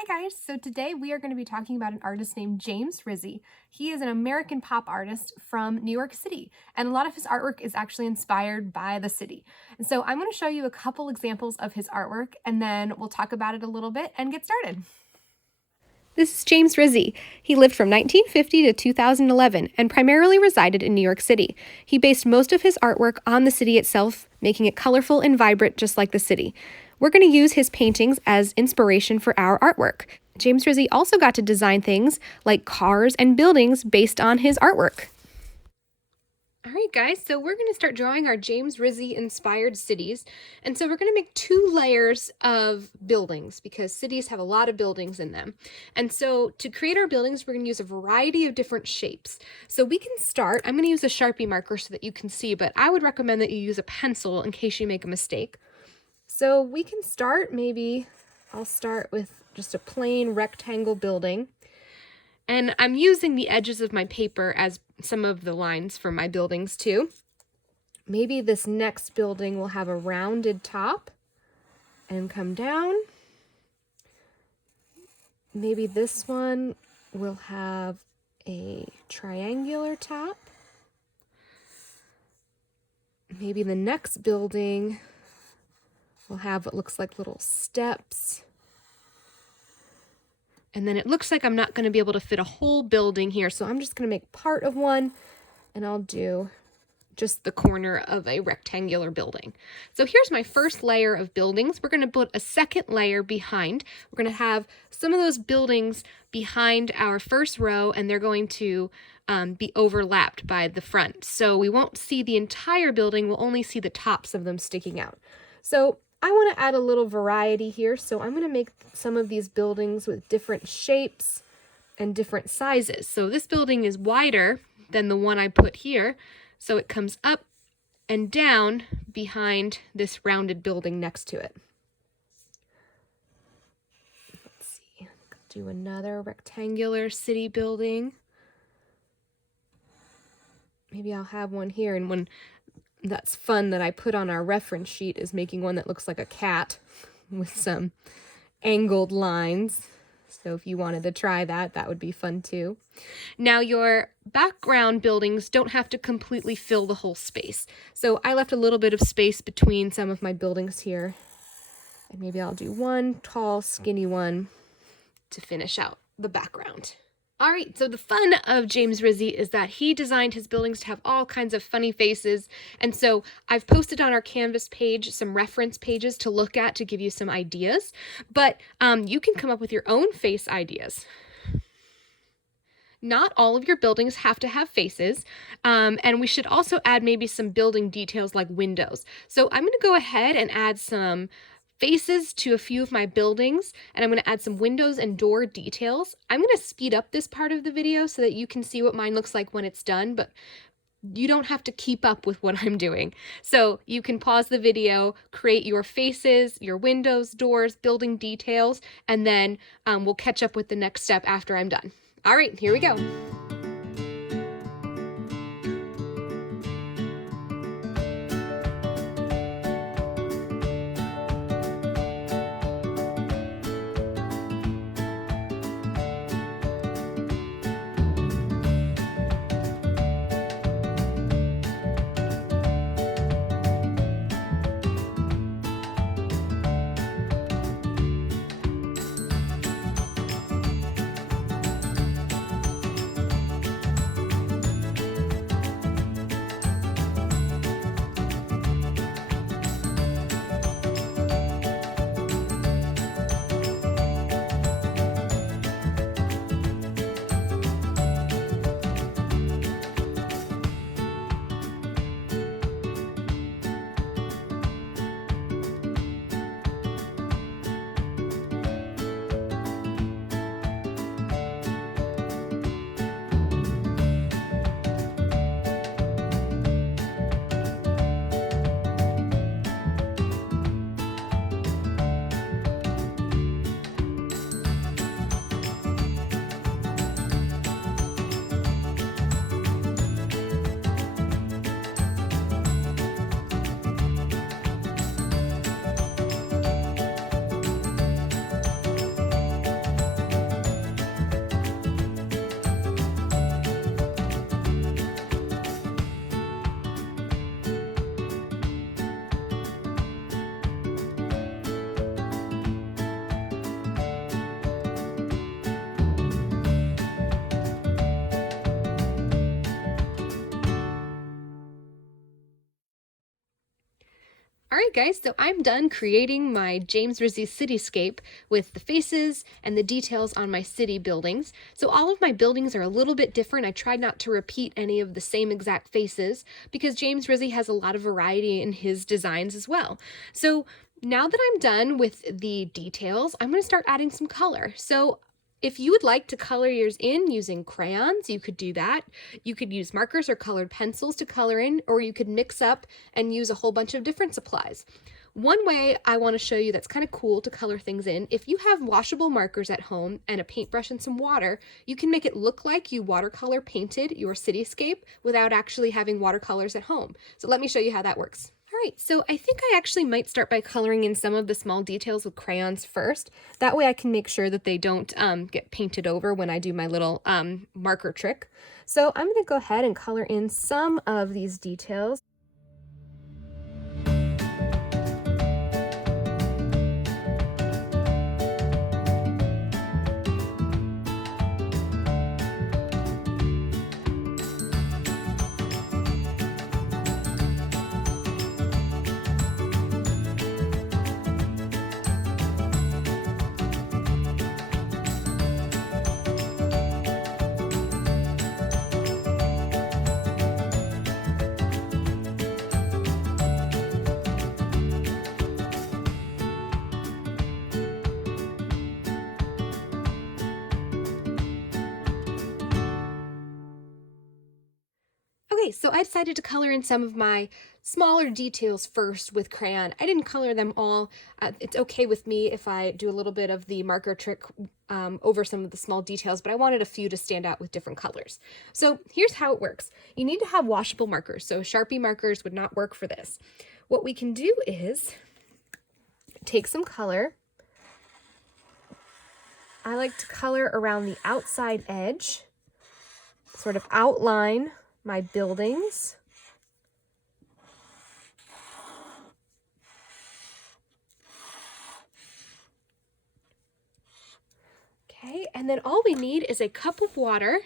Hi guys! So today we are going to be talking about an artist named James Rizzi. He is an American pop artist from New York City, and a lot of his artwork is actually inspired by the city. And so I'm going to show you a couple examples of his artwork, and then we'll talk about it a little bit and get started. This is James Rizzi. He lived from 1950 to 2011 and primarily resided in New York City. He based most of his artwork on the city itself, making it colorful and vibrant just like the city. We're going to use his paintings as inspiration for our artwork. James Rizzi also got to design things like cars and buildings based on his artwork. All right, guys, so we're going to start drawing our James Rizzi inspired cities. And so we're going to make 2 layers of buildings because cities have a lot of buildings in them. And so to create our buildings, we're going to use a variety of different shapes. So we can start, I'm going to use a Sharpie marker so that you can see, but I would recommend that you use a pencil in case you make a mistake. So we can start, maybe I'll start with just a plain rectangle building. And I'm using the edges of my paper as some of the lines for my buildings too. Maybe this next building will have a rounded top and come down. Maybe this one will have a triangular top. Maybe the next building will have what looks like little steps. And then it looks like I'm not going to be able to fit a whole building here, so I'm just going to make part of one, and I'll do just the corner of a rectangular building. So here's my first layer of buildings. We're going to put a second layer behind. We're going to have some of those buildings behind our first row, and they're going to be overlapped by the front. So we won't see the entire building, we'll only see the tops of them sticking out. So I want to add a little variety here, so I'm going to make some of these buildings with different shapes and different sizes. So this building is wider than the one I put here, so it comes up and down behind this rounded building next to it. Let's see, do another rectangular city building. Maybe I'll have one here, and one that's fun that I put on our reference sheet is making one that looks like a cat with some angled lines. So if you wanted to try that, that would be fun too. Now your background buildings don't have to completely fill the whole space. So I left a little bit of space between some of my buildings here. And maybe I'll do one tall, skinny one to finish out the background. All right, so the fun of James Rizzi is that he designed his buildings to have all kinds of funny faces. And so I've posted on our Canvas page some reference pages to look at to give you some ideas. But you can come up with your own face ideas. Not all of your buildings have to have faces, and we should also add maybe some building details like windows. So I'm going to go ahead and add some faces to a few of my buildings, and I'm going to add some windows and door details. I'm going to speed up this part of the video so that you can see what mine looks like when it's done, but you don't have to keep up with what I'm doing. So you can pause the video, create your faces, your windows, doors, building details, and then we'll catch up with the next step after I'm done. All right, here we go. All right, guys, so I'm done creating my James Rizzi cityscape with the faces and the details on my city buildings. So all of my buildings are a little bit different. I tried not to repeat any of the same exact faces because James Rizzi has a lot of variety in his designs as well. So now that I'm done with the details, I'm going to start adding some color. So if you would like to color yours in using crayons, you could do that. You could use markers or colored pencils to color in, or you could mix up and use a whole bunch of different supplies. One way I want to show you that's kind of cool to color things in, if you have washable markers at home and a paintbrush and some water, you can make it look like you watercolor painted your cityscape without actually having watercolors at home. So let me show you how that works. All right, so I think I actually might start by coloring in some of the small details with crayons first. That way I can make sure that they don't get painted over when I do my little marker trick. So I'm going to go ahead and color in some of these details. Okay, so I decided to color in some of my smaller details first with crayon. I didn't color them all. It's okay with me if I do a little bit of the marker trick over some of the small details, but I wanted a few to stand out with different colors. So here's how it works. You need to have washable markers, so Sharpie markers would not work for this. What we can do is take some color. I like to color around the outside edge, sort of outline my buildings. Okay, and then all we need is a cup of water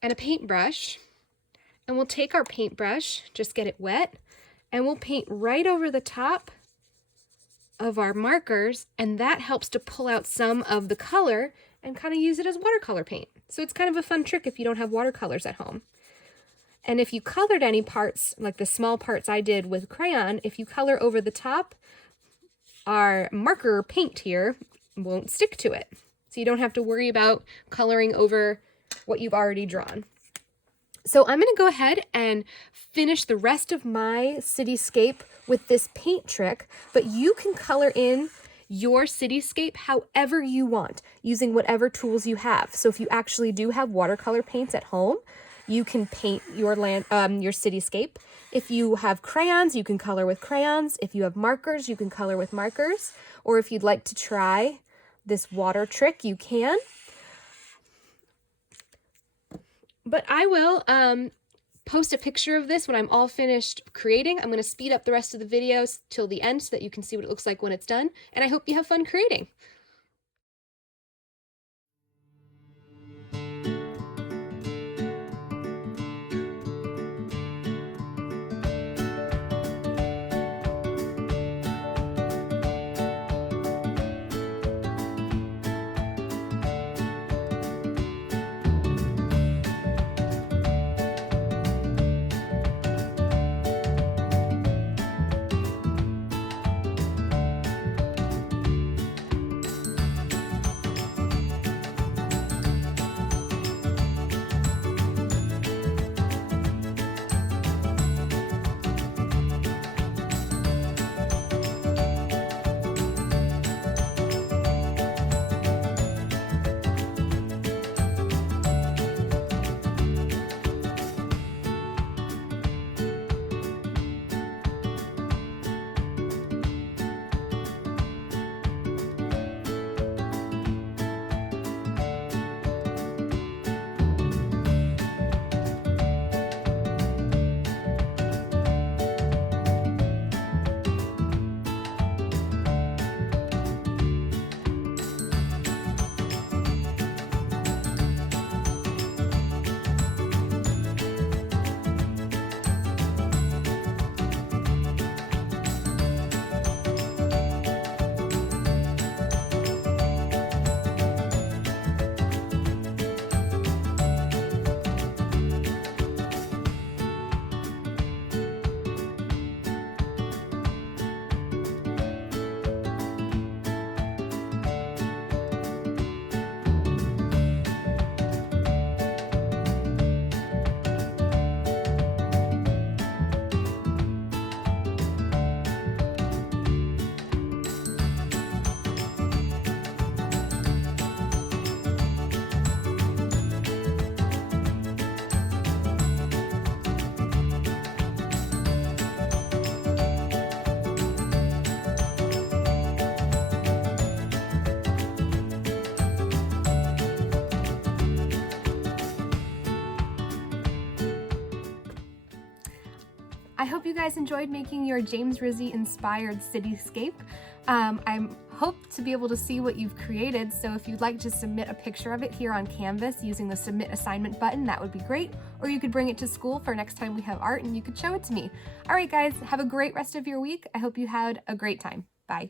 and a paintbrush. And we'll take our paintbrush, just get it wet, and we'll paint right over the top of our markers, and that helps to pull out some of the color and kind of use it as watercolor paint. So it's kind of a fun trick if you don't have watercolors at home. And if you colored any parts, like the small parts I did with crayon, if you color over the top, our marker paint here won't stick to it. So you don't have to worry about coloring over what you've already drawn. So I'm going to go ahead and finish the rest of my cityscape with this paint trick, but you can color in your cityscape however you want, using whatever tools you have. So if you actually do have watercolor paints at home, you can paint your cityscape. If you have crayons, you can color with crayons. If you have markers, you can color with markers. Or if you'd like to try this water trick, you can. But I will post a picture of this when I'm all finished creating. I'm going to speed up the rest of the videos till the end so that you can see what it looks like when it's done. And I hope you have fun creating. I hope you guys enjoyed making your James Rizzi inspired cityscape. I hope to be able to see what you've created, so if you'd like to submit a picture of it here on Canvas using the Submit Assignment button, that would be great. Or you could bring it to school for next time we have art and you could show it to me. All right, guys, have a great rest of your week. I hope you had a great time.